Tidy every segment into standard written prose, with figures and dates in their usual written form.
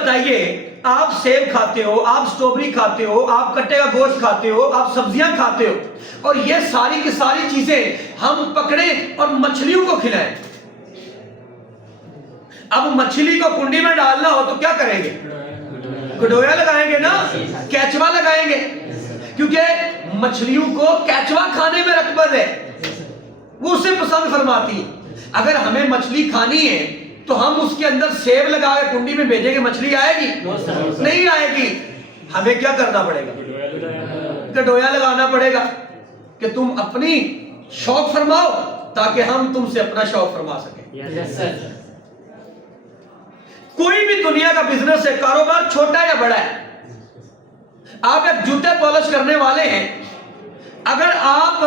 بتائیے آپ سیب کھاتے ہو, آپ سٹرابری کھاتے ہو, آپ کٹے کا گوشت کھاتے ہو, آپ سبزیاں کھاتے ہو, اور یہ ساری کی ساری چیزیں ہم پکڑیں اور مچھلیوں کو کھلائیں. اب مچھلی کو کنڈی میں ڈالنا ہو تو کیا کریں گے؟ گڈویا لگائیں گے نا, کیچوا لگائیں گے, کیونکہ مچھلیوں کو کیچوا کھانے میں رغبت ہے, وہ اسے پسند فرماتی ہے. اگر ہمیں مچھلی کھانی ہے تو ہم اس کے اندر سیب لگا کے کنڈی میں بھیجیں گے, مچھلی آئے گی؟ نہیں آئے گی. ہمیں کیا کرنا پڑے گا؟ گڈویا لگانا پڑے گا کہ تم اپنی شوق فرماؤ تاکہ ہم تم سے اپنا شوق فرما سکیں. کوئی بھی دنیا کا بزنس ہے, کاروبار چھوٹا یا بڑا ہے, آپ ایک جوتے پالش کرنے والے ہیں, اگر آپ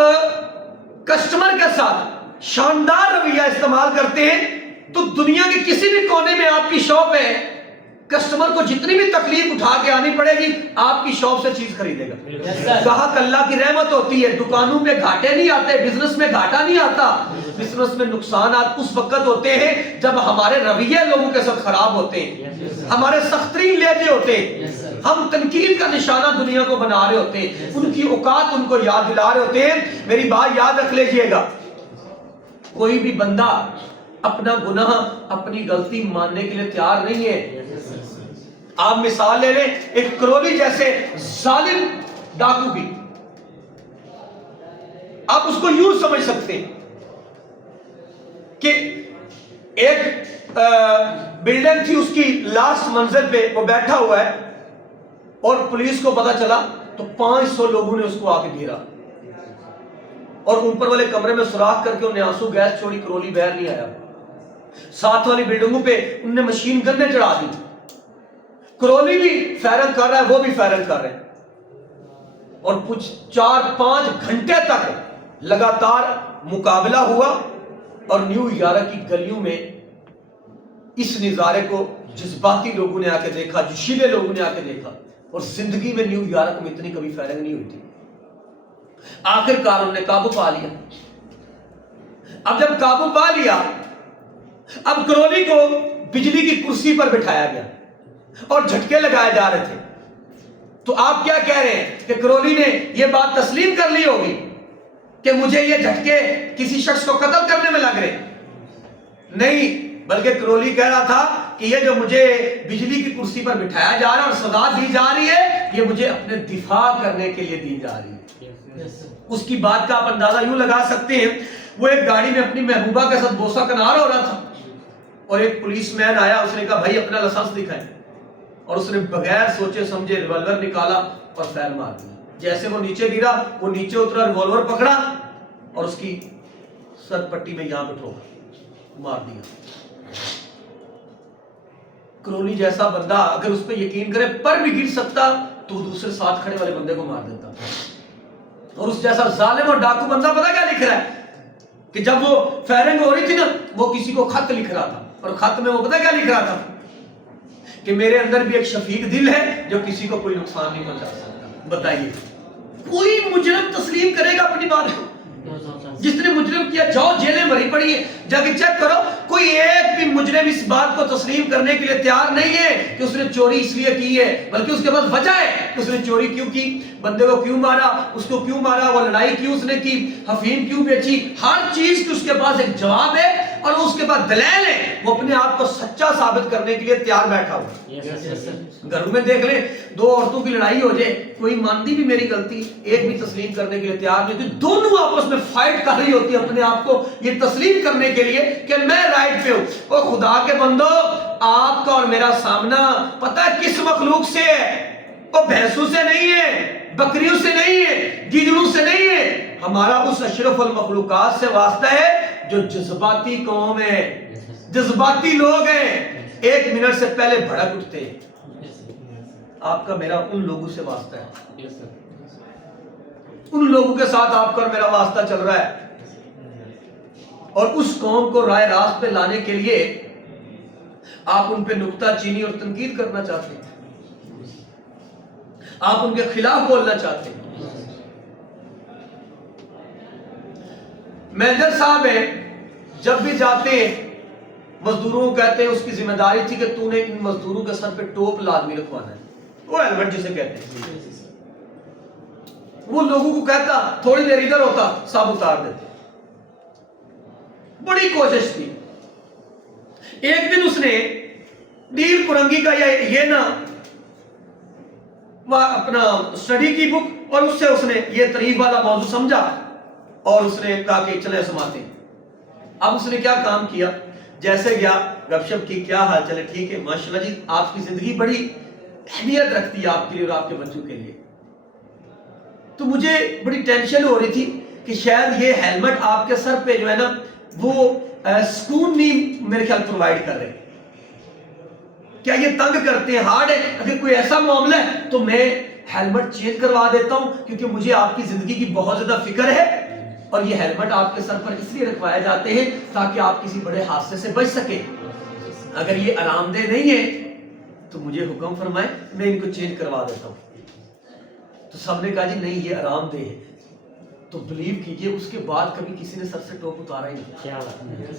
کسٹمر کے ساتھ شاندار رویہ استعمال کرتے ہیں تو دنیا کے کسی بھی کونے میں آپ کی شاپ ہے, کسٹمر کو جتنی بھی تکلیف اٹھا کے آنی پڑے گی آپ کی شاپ سے چیز خریدے گا. گاہک اللہ کی رحمت ہوتی ہے, دکانوں میں گھاٹے نہیں آتے, بزنس میں گھاٹا نہیں آتا. بزنس میں نقصانات اس وقت ہوتے ہیں جب ہمارے رویے لوگوں کے ساتھ خراب ہوتے ہیں, ہمارے سخت ترین لہجے ہوتے ہیں, ہم تنقید کا نشانہ دنیا کو بنا رہے ہوتے ہیں, ان کی اوقات ان کو یاد دلا رہے ہوتے ہیں. میری بات یاد رکھ لیجئے گا, کوئی بھی بندہ اپنا گناہ, اپنی غلطی ماننے کے لیے تیار نہیں ہے. آپ مثال لے لیں, ایک کرولی جیسے ظالم ڈاکو بھی, آپ اس کو یوں سمجھ سکتے ہیں کہ ایک بلڈنگ تھی, اس کی لاسٹ منزل پہ وہ بیٹھا ہوا ہے, اور پولیس کو پتا چلا تو 500 لوگوں نے اس کو آ کے گھیرا, اور اوپر والے کمرے میں سوراخ کر کے انہیں آنسو گیس چھوڑی, کرولی باہر نہیں آیا. ساتھ والی بلڈنگوں پہ انہوں نے مشین گنیں چڑھا دی, کرولی بھی فائرنگ کر رہا ہے, وہ بھی فائرنگ کر رہے ہیں, اور کچھ 4-5 گھنٹے تک لگاتار مقابلہ ہوا. اور نیو یارک کی گلیوں میں اس نظارے کو جذباتی لوگوں نے آ کے دیکھا, جوشیلے لوگوں نے آ کے دیکھا, اور زندگی میں نیو یارک میں اتنی کبھی فائرنگ نہیں ہوئی تھی. آخر کار انہوں نے قابو پا لیا. اب جب قابو پا لیا, اب کرولی کو بجلی کی کرسی پر بٹھایا گیا اور جھٹکے لگائے جا رہے تھے. تو آپ کیا کہہ رہے ہیں کہ کرولی نے یہ بات تسلیم کر لی ہوگی کہ مجھے یہ جھٹکے کسی شخص کو قتل کرنے میں لگ رہے؟ نہیں, بلکہ کرولی کہہ رہا تھا کہ یہ جو مجھے بجلی کی کرسی پر بٹھایا جا رہا ہے اور سزا دی جا رہی ہے, یہ مجھے اپنے دفاع کرنے کے لیے دی جا رہی ہے. اس کی بات کا آپ اندازہ یوں لگا سکتے ہیں, وہ ایک گاڑی میں اپنی محبوبہ کے ساتھ بوسہ کنار ہو رہا تھا, اور ایک پولیس مین آیا, اس نے کہا بھائی اپنا لائسنس دکھائیں, اور اس نے بغیر سوچے سمجھے ریوالور نکالا اور فائر مار دیا. جیسے وہ نیچے گرا, وہ نیچے اترا, ریوالور پکڑا اور اس کی سر پٹی میں یہاں پہ ٹھوکا, مار دیا. کرولی جیسا بندہ اگر اس پہ یقین کرے پر بھی گر سکتا تو دوسرے ساتھ کھڑے والے بندے کو مار دیتا. اور اس جیسا ظالم اور ڈاکو بندہ پتہ کیا لکھ رہا ہے کہ جب وہ فائرنگ ہو رہی تھی نا, وہ کسی کو خط لکھ رہا تھا, اور خط میں وہ پتہ کیا لکھ رہا تھا کہ میرے اندر بھی ایک شفیق دل ہے جو کسی کو کوئی نقصان نہیں پہنچا سکتا. بتائیے کوئی مجرم تسلیم کرے گا اپنی بات کو؟ جس نے مجرم کیا جاؤ جیلیں بھری پڑی ہیں, جا کے چیک کرو, کوئی ایک بھی مجرم اس بات کو تسلیم کرنے کے لیے تیار نہیں ہے کہ اس نے چوری اس لیے کی ہے, بلکہ اس کے پاس وجہ ہے کہ اس نے چوری کیوں کی, بندے کو کیوں مارا, اس کو کیوں مارا, وہ لڑائی کیوں اس نے کی, افیم کیوں بیچی, ہر چیز کی اس کے پاس ایک جواب ہے اور اس کے پاس دلیل ہے. وہ اپنے آپ کو سچا ثابت کرنے کے لیے تیار بیٹھا ہوا. گھروں میں دیکھ لیں, 2 عورتوں کی لڑائی ہو جائے, کوئی مانتی بھی میری غلطی, ایک بھی تسلیم کرنے کے لیے تیار نہیں ہوتی, دونوں آپس میں فائٹ کر رہی ہوتی ہے اپنے آپ کو یہ تسلیم کرنے کے لیے کہ میں رائٹ پہ ہوں. اور خدا کے بندو, آپ کا اور میرا سامنا پتہ ہے کس مخلوق سے ہے؟ وہ بھینسوں سے نہیں ہے, بکریوں سے نہیں ہے, گیدڑوں سے نہیں ہے, ہمارا اس اشرف المخلوقات سے واسطہ ہے جو جذباتی قوم ہے, جذباتی لوگ ہیں, 1 منٹ سے پہلے بھڑک اٹھتے ہیں. آپ کا میرا ان لوگوں سے واسطہ ہے, ان لوگوں کے ساتھ آپ کا اور میرا واسطہ چل رہا ہے. اور اس قوم کو رائے راست پہ لانے کے لیے آپ ان پہ نکتہ چینی اور تنقید کرنا چاہتے ہیں, آپ ان کے خلاف بولنا چاہتے ہیں. مینیجر صاحب ہیں, جب بھی جاتے ہیں مزدوروں کو کہتے ہیں اس کی ذمہ داری تھی کہ تو نے ان مزدوروں کے سر پہ ٹوپ لازمی رکھوانا ہے، وہ ہیلمٹ جسے کہتے ہیں. وہ لوگوں کو کہتا تھوڑی دیر ادھر ہوتا سب اتار دیتے. بڑی کوشش کی. ایک دن اس نے ڈیل کرنگی کا یہ نا اپنا اسٹڈی کی بک، اور اس سے اس نے یہ تریف والا موضوع سمجھا اور اس نے کہا کہ چلے سماتے ہیں. اب اس نے کیا کام کیا، جیسے گیا گپ شپ کی، کیا حال چلے، ٹھیک ہے ماشاءاللہ جی آپ کی زندگی بڑی اہمیت رکھتی ہے آپ کے لیے اور آپ کے بچوں کے لیے. تو مجھے بڑی ٹینشن ہو رہی تھی کہ شاید یہ ہیلمٹ آپ کے سر پہ جو ہے نا وہ سکون نہیں میرے خیال پرووائڈ کر رہے، کیا یہ تنگ کرتے ہیں، ہارڈ ہے. اگر کوئی ایسا معاملہ ہے تو میں ہیلمٹ چینج کروا دیتا ہوں، کیونکہ مجھے آپ کی زندگی کی بہت زیادہ فکر ہے، اور یہ ہیلمٹ آپ کے سر پر اس لیے رکھوائے جاتے ہیں تاکہ آپ کسی بڑے حادثے سے بچ سکیں. اگر یہ آرام دہ نہیں ہے تو مجھے حکم فرمائے، میں ان کو چینج کروا دیتا ہوں. تو سب نے کہا جی نہیں یہ آرام دہ ہے. تو بلیو کیجئے اس کے بعد کبھی کسی نے سر سے ٹوپ اتارا ہی نہیں.